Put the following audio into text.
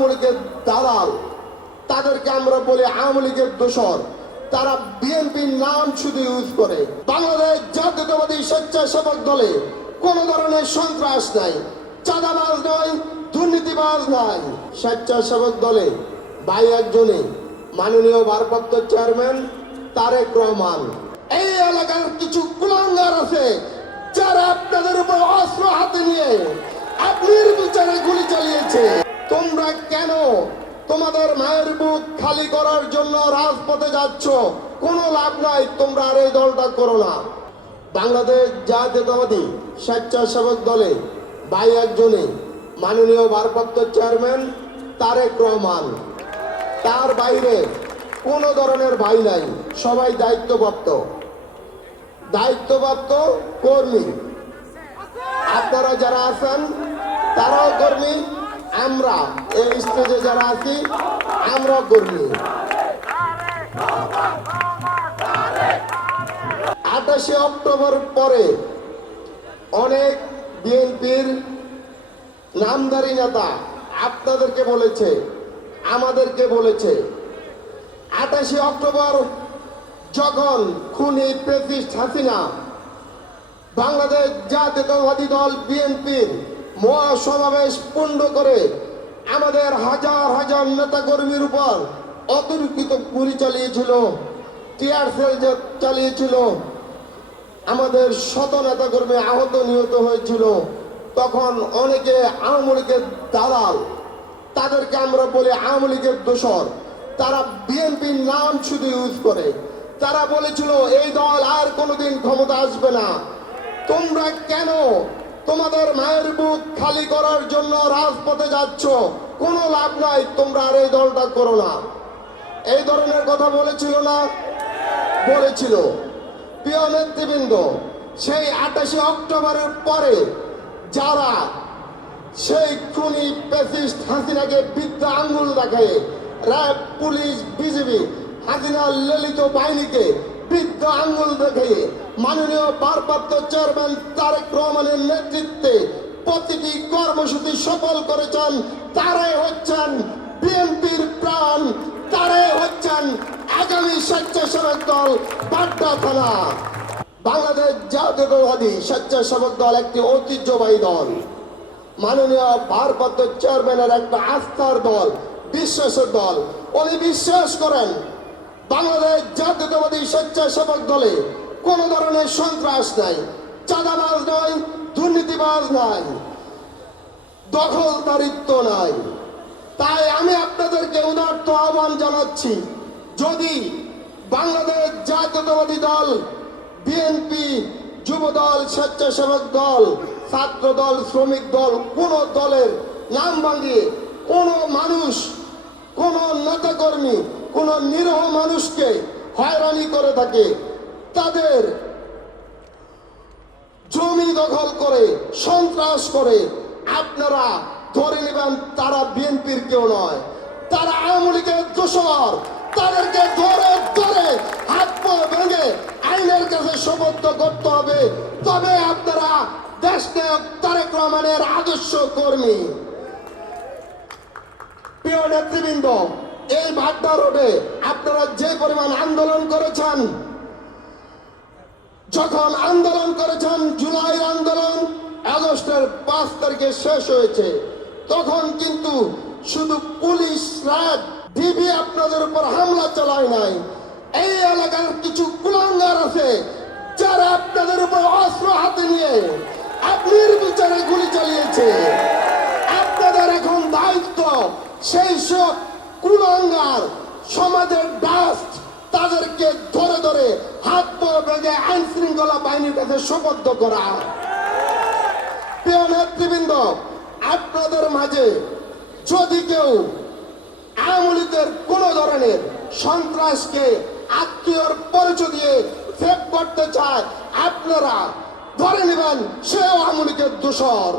আওয়ামী দালাল, তাদেরকে আমরা বলি আওয়ামী দোষর। তারা বিএনপির নাম শুধু ইউজ করে। বাংলাদেশ জাতীয়তাবাদী স্বেচ্ছাসেবক দলে কোনো ধরনের সন্ত্রাস নাই, চাঁদাবাজ নয়, দুর্নীতিবাজ নাই। স্বেচ্ছাসেবক দলে ভাই একজনই, মাননীয় ভারপ্রাপ্ত চেয়ারম্যান তারেক রহমান। এই এলাকার কিছু কুলাঙ্গার আছে যারা আপনাদের উপর অস্ত্র হাতে নিয়ে তোমাদের মায়ের বুক খালি করার জন্য রাজপথে যাচ্ছ। কোনো লাভ নাই, তোমরা আর এই দলটা করো না। বাংলাদেশ জাতীয়তাবাদী স্বেচ্ছাসেবক দলে ভাই একজনই মাননীয় ভারপ্রাপ্ত চেয়ারম্যান তারেক রহমান। তার বাইরে কোনো ধরনের ভাই নাই, সবাই দায়িত্বপ্রাপ্ত। দায়িত্বপ্রাপ্ত কর্মী। আপনারা যারা আছেন, তারাও কর্মী। আমরা, এই স্টেজে যারা আছি, আমরা কর্মী। আঠাশে অক্টোবর পরে অনেক বিএনপির নামধারী নেতা আপনাদেরকে বলেছে, আমাদেরকে বলেছে, আঠাশে অক্টোবর যখন খুনি প্রেসিস্ট হাসিনা বাংলাদেশ জাতীয়তাবাদী দল বিএনপির মহাসমাবেশ পূর্ণ করে আমাদের হাজার হাজার নেতাকর্মীর উপর অতর্কিত গুলি চালিয়েছিল টিয়ার চালিয়েছিল, আমাদের শত নেতাকর্মী আহত নিহত হয়েছিল। তখন অনেকে আওয়ামী লীগের দালাল, তাদেরকে আমরা বলি আওয়ামী লীগের দোষর। তারা বিএনপির নাম শুধু ইউজ করে। তারা বলেছিল, এই দল আর কোনোদিন ক্ষমতা আসবে না। তোমরা কেন তোমাদের মায়ের বুক খালি করার জন্য রাজপথে যাচ্ছ। কোনো লাভ নাই, তোমরা আর এই দলটা করো না। এই ধরনের কথা বলেছিল না? বলেছিল। প্রিয় নেতৃবৃন্দ, সেই আঠাশে অক্টোবরের পরে যারা সেই খুনি পেসিস্ট হাসিনাকে বিদ্যা আঙ্গুল দেখায়, র্যাব, পুলিশ বিজেপি হাসিনার ললিত বাহিনীকে বিদ্যা আঙ্গুল দেখে মাননীয় ভারপ্রাপ্ত চেয়ারম্যান তারেক রহমানের নেতৃত্বে প্রতিটি কর্মসূচি সফল করেছেন, তারাই হচ্ছেন বিএনপির প্রাণ, তারাই হচ্ছেন আগামী স্বেচ্ছাসেবক দল বাড্ডা থানা। বাংলাদেশ জাতীয়তাবাদী স্বেচ্ছাসেবক দল একটি ঐতিহ্যবাহী দল। মাননীয় ভারপ্রাপ্ত চেয়ারম্যানের একটা আস্থার দল, বিশ্বাসের দল। উনি বিশ্বাস করেন বাংলাদেশ জাতীয়তাবাদী স্বেচ্ছাসেবক দলে কোনো ধরনের সন্ত্রাস নাই, চাঁদাবাজ নয় দুর্নীতিবাজ নাই, দখলদারিত্ব নাই। তাই আমি আপনাদেরকে উদার্ত আহ্বান জানাচ্ছি, যদি বাংলাদেশ জাতীয়তাবাদী দল, বিএনপি যুব দল স্বেচ্ছাসেবক দল ছাত্র দল শ্রমিক দল, কোন দলের নাম ভাঙিয়ে কোন মানুষ কোন নেতাকর্মী, কোন নিরহ মানুষকে হয়রানি করে থাকে। তাদের জমি দখল করে, সন্ত্রাস করে, আপনারা ধরে নেবেন তারা বিএনপির কেউ নয়। তারা আওয়ামী লীগের দোষর। তাদেরকে ধরে ধরে হাত পা ভেঙে আইনের কাছে সমর্থ করতে হবে। তবে আপনারা দেশ নায়ক তারেক রহমানের আদর্শ কর্মী। প্রিয় নেতৃবৃন্দ, এই ভাড্ডা রোডে আপনারা যে পরিমাণ আন্দোলন করেছেন, যখন আন্দোলন করেছেন জুলাইয়ের আন্দোলন, আগস্টের পাঁচ তারিখে শেষ হয়েছে, তখন কিন্তু শুধু পুলিশ র্যাব ডিবি আপনাদের উপর হামলা চালায় নাই। এই এলাকার কিছু কুলাঙ্গার আছে, যারা আপনাদের উপর অস্ত্র হাতে নিয়ে আপনার বিচারে গুলি চালিয়েছে। আপনাদের এখন দায়িত্ব সেই সব কুলাঙ্গার সমাজের ডাস্ট তাদেরকে ধরে ধরে হাত পা বেঁধে আইন শৃঙ্খলা বাহিনীর কাছে সুবদ্ধ করা। নেতৃবৃন্দ, আপনাদের মাঝে যদি কেউ আওয়ামী লীগের কোন ধরনের সন্ত্রাসকে আত্মীয়র পরিচয় দিয়ে সেভ করতে চায়, আপনারা ধরে নেবেন সেও আওয়ামী লীগের দোষর।